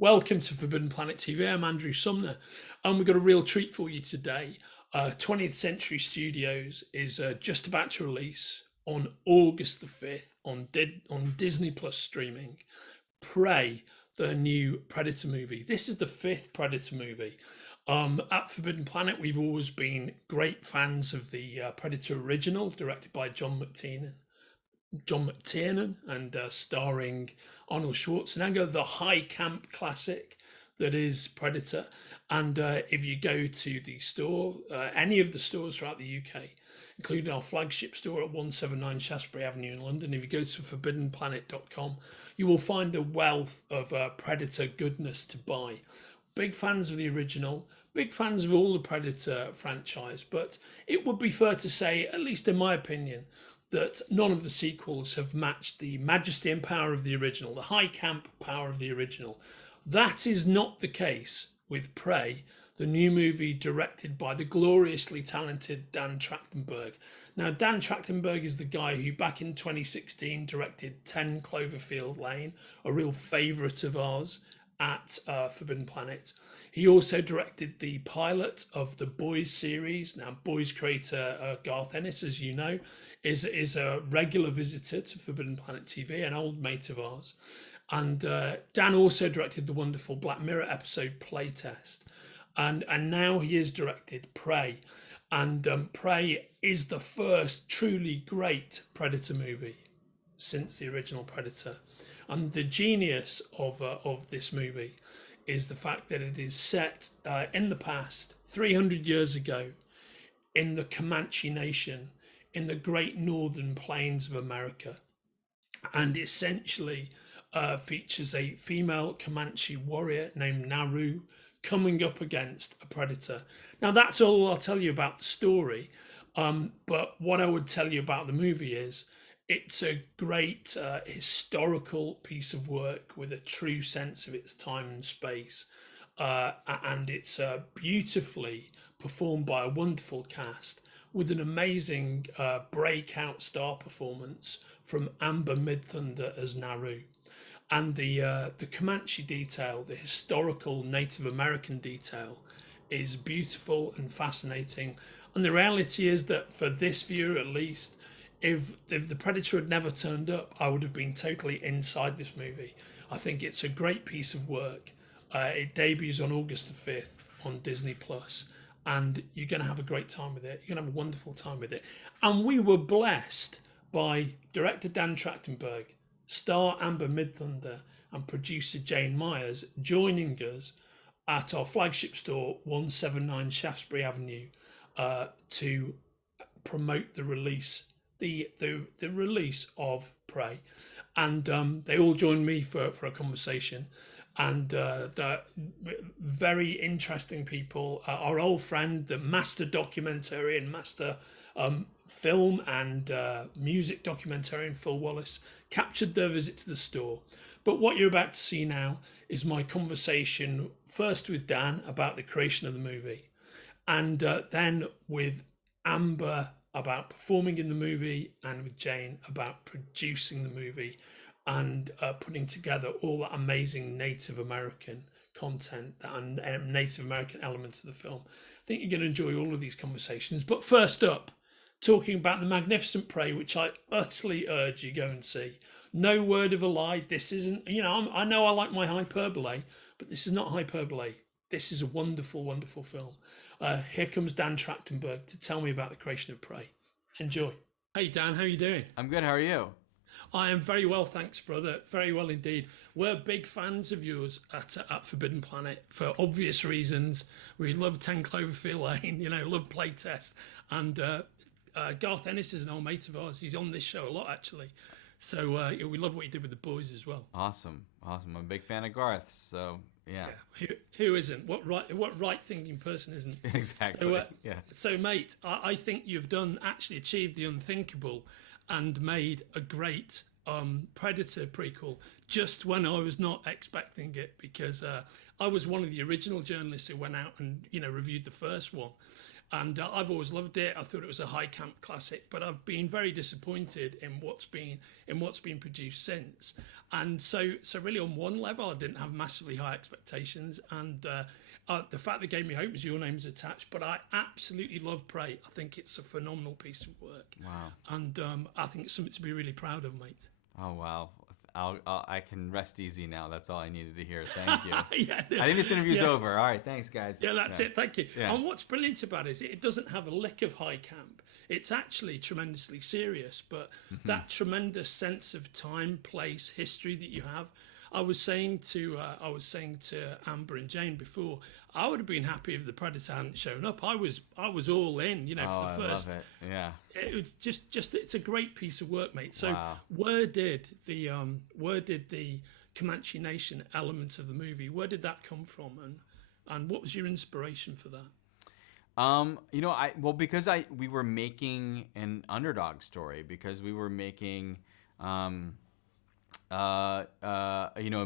Welcome to Forbidden Planet TV. I'm Andrew Sumner, and we've got a real treat for you today. 20th Century Studios is just about to release on August the 5th on Disney Plus streaming, Prey, the new Predator movie. This is the fifth Predator movie. At Forbidden Planet, we've always been great fans of the Predator original, directed by John McTiernan and starring Arnold Schwarzenegger, the high camp classic that is Predator. And if you go to the store, any of the stores throughout the UK, including our flagship store at 179 Shaftesbury Avenue in London, if you go to forbiddenplanet.com, you will find a wealth of Predator goodness to buy. Big fans of the original, big fans of all the Predator franchise, but it would be fair to say, at least in my opinion, that none of the sequels have matched the majesty and power of the original, the high camp power of the original. That is not the case with Prey, the new movie directed by the gloriously talented Dan Trachtenberg. Now, Dan Trachtenberg is the guy who back in 2016 directed 10 Cloverfield Lane, a real favourite of ours at Forbidden Planet. He also directed the pilot of the Boys series. Now, Boys creator Garth Ennis, as you know, is a regular visitor to Forbidden Planet TV, an old mate of ours. And Dan also directed the wonderful Black Mirror episode Playtest. And now he has directed Prey. And Prey is the first truly great Predator movie since the original Predator. And the genius of this movie is the fact that it is set in the past, 300 years ago, in the Comanche Nation, in the great northern plains of America, and essentially features a female Comanche warrior named Naru coming up against a predator. Now, that's all I'll tell you about the story, but what I would tell you about the movie is it's a great historical piece of work with a true sense of its time and space, and it's beautifully performed by a wonderful cast with an amazing breakout star performance from Amber Midthunder as Naru. And the Comanche detail, the historical Native American detail, is beautiful and fascinating. And the reality is that for this viewer at least, if the Predator had never turned up, I would have been totally inside this movie. I think it's a great piece of work. It debuts on August the 5th on Disney Plus, and you're going to have a great time with it. You're going to have a wonderful time with it. And we were blessed by director Dan Trachtenberg, star Amber Midthunder, and producer JHANE Myers joining us at our flagship store, 179 Shaftesbury Avenue, to promote the release, the release of Prey. And they all joined me for a conversation. And the very interesting people. Our old friend, the master documentarian, master film and music documentarian Phil Wallace, captured their visit to the store. But what you're about to see now is my conversation first with Dan about the creation of the movie, and then with Amber about performing in the movie, and with JHANE about producing the movie and putting together all that amazing Native American content and Native American elements of the film. I think you're going to enjoy all of these conversations. But first up, talking about the magnificent Prey, which I utterly urge you go and see. No word of a lie. This isn't, I know I like my hyperbole, but this is not hyperbole. This is a wonderful, wonderful film. Here comes Dan Trachtenberg to tell me about the creation of Prey. Enjoy. Hey, Dan, how are you doing? I'm good. How are you? I am very well, thanks, brother. Very well indeed. We're big fans of yours at Forbidden Planet for obvious reasons. We love 10 Cloverfield Lane, love Playtest. And Garth Ennis is an old mate of ours. He's on this show a lot, actually. So we love what you did with the boys as well. Awesome. I'm a big fan of Garth, so yeah. Who isn't? What right thinking person isn't? Exactly. So mate, I think you've actually achieved the unthinkable and made a great Predator prequel just when I was not expecting it, because I was one of the original journalists who went out and reviewed the first one, and I've always loved it. I thought it was a high camp classic, but I've been very disappointed in what's been produced since. And so really, on one level, I didn't have massively high expectations, and the fact that gave me hope was Your Name Is Attached. But I absolutely love Prey. I think it's a phenomenal piece of work. Wow. And I think it's something to be really proud of, mate. Oh, wow. I can rest easy now. That's all I needed to hear. Thank you. Yeah, I think this interview's over. All right. Thanks, guys. Yeah, that's it. Thank you. Yeah. And what's brilliant about it is it doesn't have a lick of high camp. It's actually tremendously serious, but that tremendous sense of time, place, history that you have. I was saying to Amber and Jane before, I would have been happy if the Predator hadn't shown up. I was all in, for the first. I love it. Yeah. It was just it's a great piece of work, mate. So Wow. where did the Comanche Nation element of the movie, where did that come from, and what was your inspiration for that? Because we were making an underdog story, because we were making a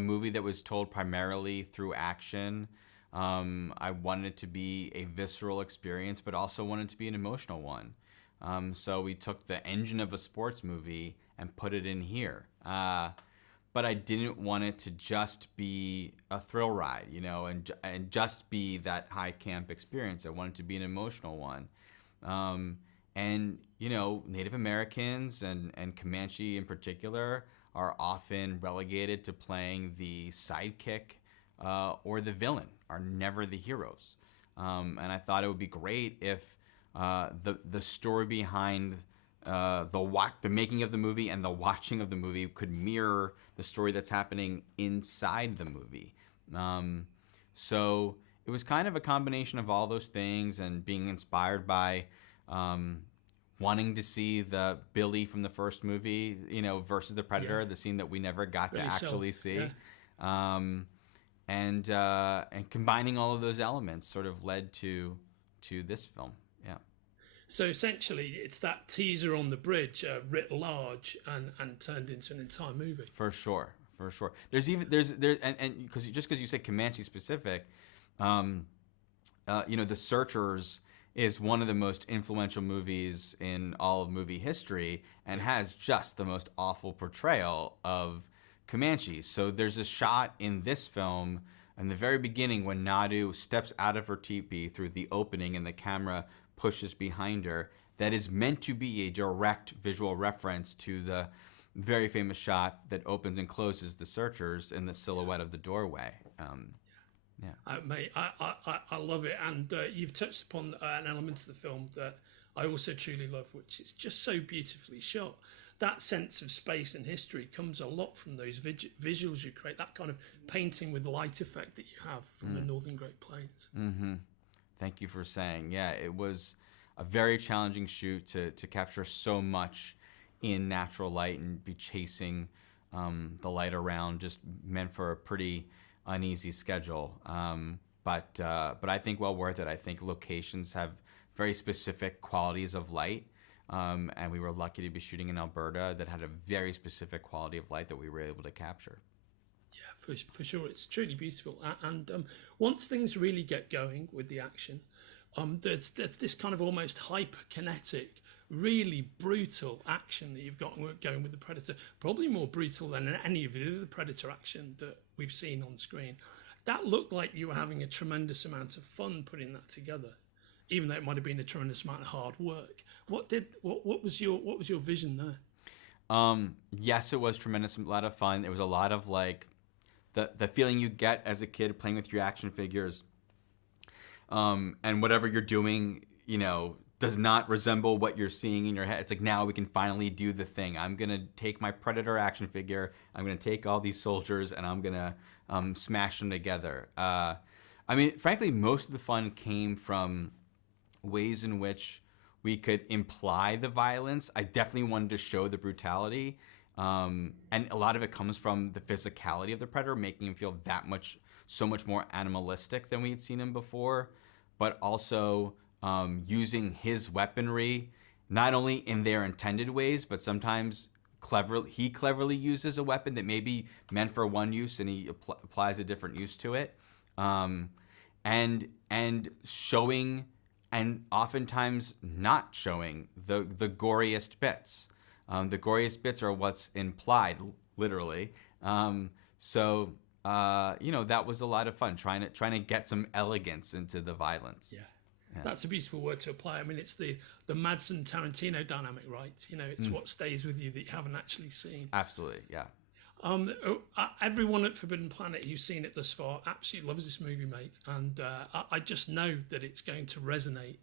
movie that was told primarily through action. I wanted it to be a visceral experience, but also wanted it to be an emotional one. So we took the engine of a sports movie and put it in here. But I didn't want it to just be a thrill ride, and just be that high camp experience. I wanted it to be an emotional one. Native Americans and Comanche in particular are often relegated to playing the sidekick or the villain, are never the heroes. And I thought it would be great if the story behind the making of the movie and the watching of the movie could mirror the story that's happening inside the movie. So it was kind of a combination of all those things, and being inspired by wanting to see the Billy from the first movie, versus the Predator, the scene that we never got to actually see. Yeah. And combining all of those elements sort of led to this film. Yeah. So essentially, it's that teaser on the bridge writ large and turned into an entire movie. For sure. There's because you said Comanche specific, The Searchers is one of the most influential movies in all of movie history, and has just the most awful portrayal of Comanches. So there's a shot in this film in the very beginning when Naru steps out of her teepee through the opening and the camera pushes behind her, that is meant to be a direct visual reference to the very famous shot that opens and closes The Searchers in the silhouette of the doorway. Mate, I love it, and you've touched upon an element of the film that I also truly love, which is just so beautifully shot. That sense of space and history comes a lot from those visuals you create, that kind of painting with light effect that you have from the Northern Great Plains. Mm-hmm. Thank you for saying. Yeah, it was a very challenging shoot to capture so much in natural light and be chasing the light around, just meant for a pretty uneasy schedule. But I think well worth it. I think locations have very specific qualities of light. And we were lucky to be shooting in Alberta that had a very specific quality of light that we were able to capture. Yeah, for sure. It's truly beautiful. And once things really get going with the action, there's this kind of almost hyper-kinetic, really brutal action that you've got going with the Predator. Probably more brutal than any of the other Predator action that we've seen on screen. That looked like you were having a tremendous amount of fun putting that together, even though it might have been a tremendous amount of hard work. What was your vision there? Yes, it was tremendous, a lot of fun. It was a lot of like the feeling you get as a kid playing with your action figures, and whatever you're doing, does not resemble what you're seeing in your head. It's like, now we can finally do the thing. I'm gonna take my Predator action figure, I'm gonna take all these soldiers, and I'm gonna smash them together. Frankly, most of the fun came from ways in which we could imply the violence. I definitely wanted to show the brutality, and a lot of it comes from the physicality of the Predator, making him feel so much more animalistic than we had seen him before, but also using his weaponry not only in their intended ways, but sometimes he cleverly uses a weapon that may be meant for one use and he applies a different use to it, and showing and oftentimes not showing the goriest bits. The goriest bits are what's implied, literally. So that was a lot of fun, trying to get some elegance into the violence. Yeah. That's a beautiful word to apply. I mean, it's the Madsen-Tarantino dynamic, right? It's what stays with you that you haven't actually seen. Absolutely, yeah. Everyone at Forbidden Planet who's seen it thus far absolutely loves this movie, mate, and I just know that it's going to resonate.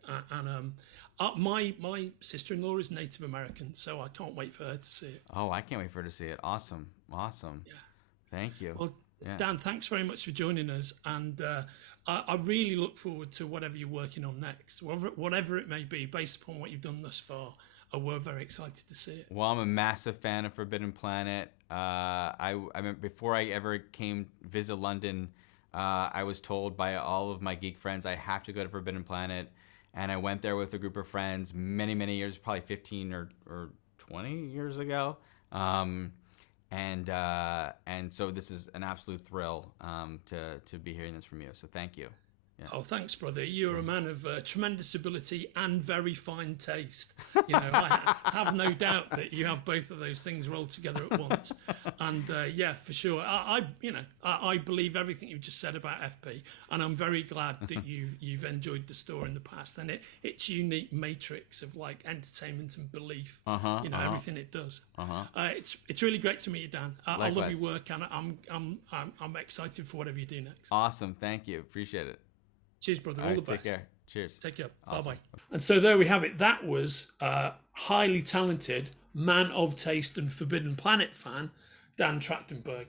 My sister-in-law is Native American, so I can't wait for her to see it. Oh, I can't wait for her to see it. Awesome. Yeah. Thank you. Well, Dan, thanks very much for joining us, and I really look forward to whatever you're working on next, whatever it may be, based upon what you've done thus far. We're very excited to see it. Well, I'm a massive fan of Forbidden Planet. I mean, before I ever came visit London, I was told by all of my geek friends I have to go to Forbidden Planet, and I went there with a group of friends many, many years, probably 15 or 20 years ago. And so this is an absolute thrill to be hearing this from you. So thank you. Yeah. Oh, thanks, brother. You're a man of tremendous ability and very fine taste. I have no doubt that you have both of those things rolled together at once. And yeah, for sure. I believe everything you've just said about FP, and I'm very glad that you've enjoyed the store in the past and its unique matrix of like entertainment and belief. Everything it does. It's really great to meet you, Dan. I love your work, and I'm excited for whatever you do next. Awesome. Thank you. Appreciate it. Cheers, brother. All the best. Take care. Cheers. Take care. Awesome. Bye-bye. And so there we have it. That was highly talented, man of taste and Forbidden Planet fan, Dan Trachtenberg.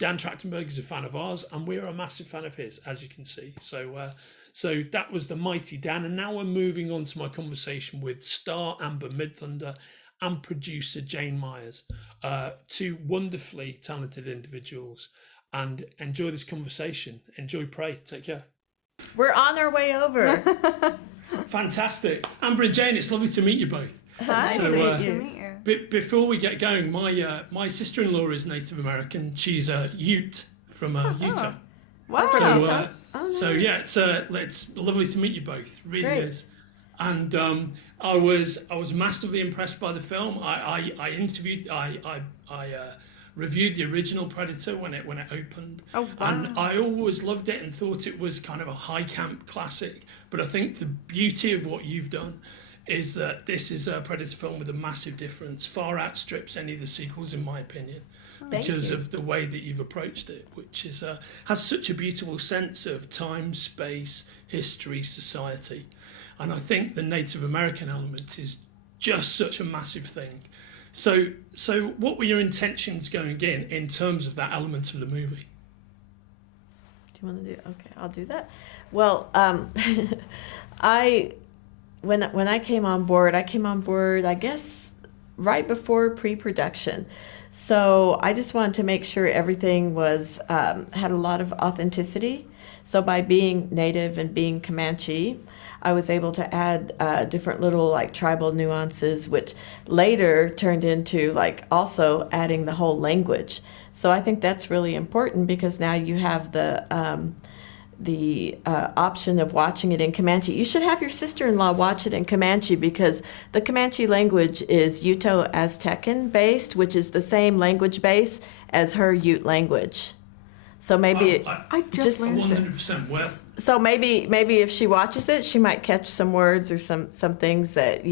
Dan Trachtenberg is a fan of ours, and we're a massive fan of his, as you can see. So that was the mighty Dan. And now we're moving on to my conversation with star Amber Midthunder and producer Jhane Myers, two wonderfully talented individuals. And enjoy this conversation. Enjoy Prey. Take care. We're on our way over. Fantastic. Amber and Jhane, it's lovely to meet you both. Hi, So, nice to meet you. Before we get going, my sister-in-law is Native American. She's a Ute from Utah. Wow. So yeah, it's lovely to meet you both. Really Great. is. And I was massively impressed by the film. I reviewed the original Predator when it opened. Oh, wow. And I always loved it and thought it was kind of a high camp classic. But I think the beauty of what you've done is that this is a Predator film with a massive difference, far outstrips any of the sequels in my opinion, because of the way that you've approached it, which is has such a beautiful sense of time, space, history, society. And I think the Native American element is just such a massive thing. So what were your intentions going in terms of that element of the movie? Do you want to do? Okay, I'll do that. Well, when I came on board, I guess right before pre-production. So I just wanted to make sure everything was had a lot of authenticity. So by being Native and being Comanche, I was able to add different little like tribal nuances, which later turned into like also adding the whole language. So I think that's really important because now you have the option of watching it in Comanche. You should have your sister-in-law watch it in Comanche because the Comanche language is Uto-Aztecan based, which is the same language base as her Ute language. So maybe I just learned 100% well. So maybe if she watches it, she might catch some words or some things that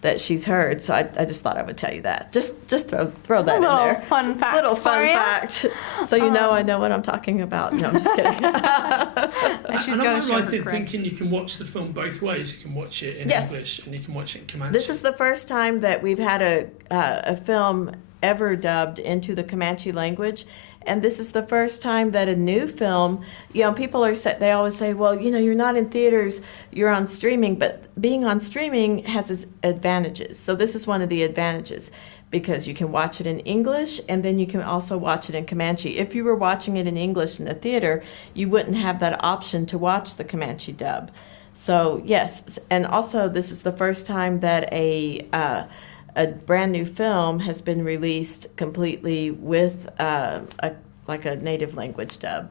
that she's heard. So I just thought I would tell you that. Just throw that in there. Fun fact. Little fun fact. So I know what I'm talking about. No, I'm just kidding. And I'm right in thinking you can watch the film both ways. You can watch it in English and you can watch it in Comanche. This is the first time that we've had a film ever dubbed into the Comanche language. And this is the first time that a new film, people they always say, well, you're not in theaters, you're on streaming, but being on streaming has its advantages. So this is one of the advantages because you can watch it in English and then you can also watch it in Comanche. If you were watching it in English in the theater, you wouldn't have that option to watch the Comanche dub. So yes, and also this is the first time that a brand new film has been released completely with a native language dub.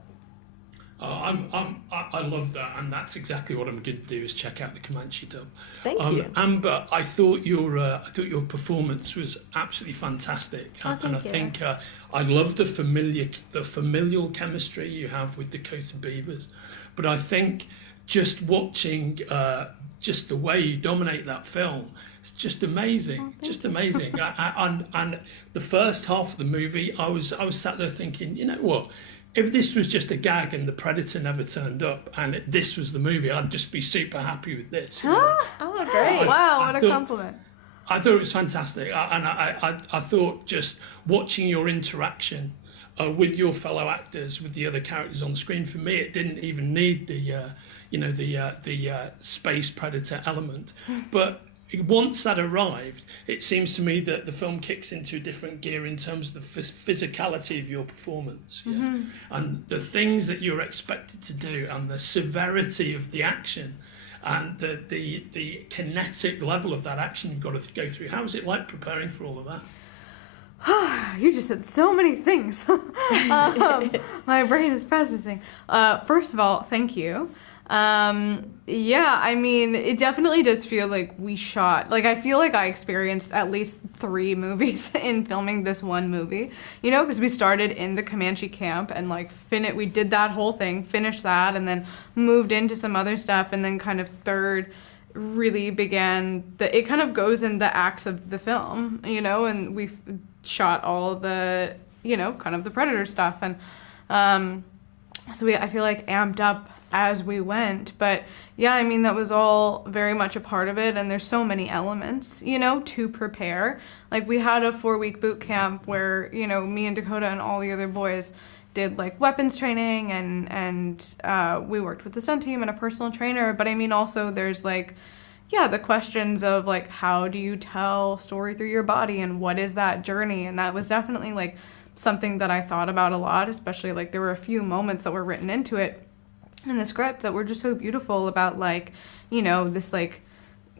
I love that, and that's exactly what I'm going to do is check out the Comanche dub. Thank you. Amber, I thought your performance was absolutely fantastic, and I thank you. think I love the familial chemistry you have with Dakota Beavers, but I think just watching just the way you dominate that film, it's just amazing, just amazing. And the first half of the movie, I was sat there thinking, you know what? If this was just a gag and the Predator never turned up and this was the movie, I'd just be super happy with this. You know? Oh, great. Wow, I what a thought- compliment. I thought it was fantastic. I thought just watching your interaction with your fellow actors, with the other characters on screen, for me, it didn't even need the space predator element. But once that arrived, it seems to me that the film kicks into a different gear in terms of the physicality of your performance, and the things that you're expected to do, and the severity of the action, and the kinetic level of that action you've got to go through. How was it like preparing for all of that? You just said so many things. My brain is processing. First of all, thank you. Yeah, I mean, it definitely does feel like we shot, like I feel like I experienced at least 3 movies in filming this one movie, you know, because we started in the Comanche camp and like we did that whole thing, finished that, and then moved into some other stuff, and then kind of third really began, it kind of goes in the acts of the film, you know, and we shot all the, you know, kind of the Predator stuff, and so I feel like amped up as we went. But yeah, I mean, that was all very much a part of it, and there's so many elements, you know, to prepare. Like we had a 4-week boot camp where, you know, me and Dakota and all the other boys did like weapons training, and we worked with the stunt team and a personal trainer. But I mean, also there's like, yeah, the questions of like, how do you tell story through your body, and what is that journey? And that was definitely like something that I thought about a lot, especially like there were a few moments that were written into it in the script that were just so beautiful about like, you know, this like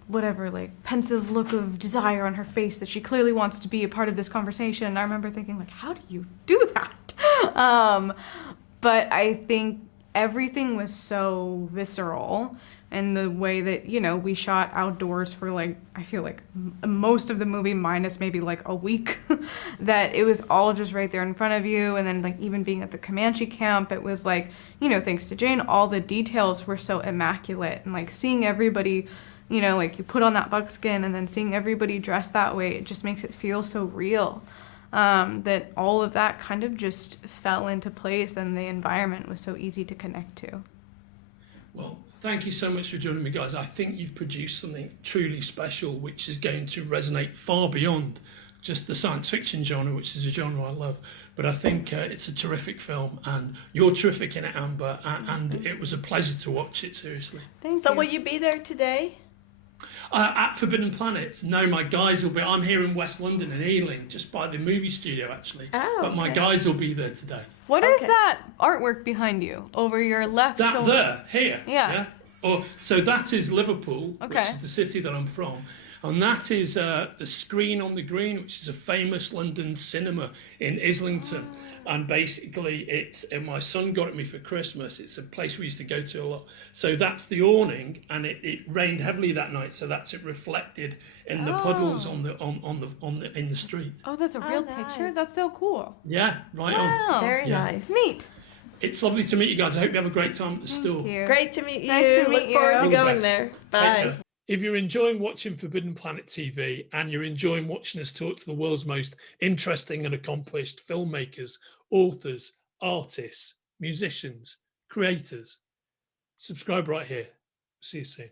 whatever, like pensive look of desire on her face that she clearly wants to be a part of this conversation. And I remember thinking like, how do you do that? But I think everything was so visceral, and the way that, you know, we shot outdoors for like, I feel like most of the movie minus maybe like a week, that it was all just right there in front of you. And then like even being at the Comanche camp, it was like, you know, thanks to Jhane, all the details were so immaculate, and like seeing everybody, you know, like you put on that buckskin and then seeing everybody dressed that way, it just makes it feel so real. That all of that kind of just fell into place, and the environment was so easy to connect to. Well, thank you so much for joining me, guys. I think you've produced something truly special, which is going to resonate far beyond just the science fiction genre, which is a genre I love. But I think it's a terrific film, and you're terrific in it, Amber, and it was a pleasure to watch it, seriously. Thank So you. will you be there today? At Forbidden Planet, no, my guys will be. I'm here in West London in Ealing, just by the movie studio, actually. Oh, but my okay. guys will be there today. What is Okay. that artwork behind you over your left That shoulder? there, here. Yeah. So that is Liverpool, Okay. which is the city that I'm from. And that is the Screen on the Green, which is a famous London cinema in Islington. And basically, my son got it me for Christmas. It's a place we used to go to a lot. So that's the awning, and it rained heavily that night, so that's it reflected in the puddles in the street. Oh, that's a real picture? nice. That's so cool. Yeah, right on. Wow. Very Yeah. nice. Neat. It's lovely to meet you guys. I hope you have a great time at the store. Thank you. Great to meet you. Nice to meet Look forward you. to All the going best. there. Take Bye. care. If you're enjoying watching Forbidden Planet TV and you're enjoying watching us talk to the world's most interesting and accomplished filmmakers, authors, artists, musicians, creators, subscribe right here. See you soon.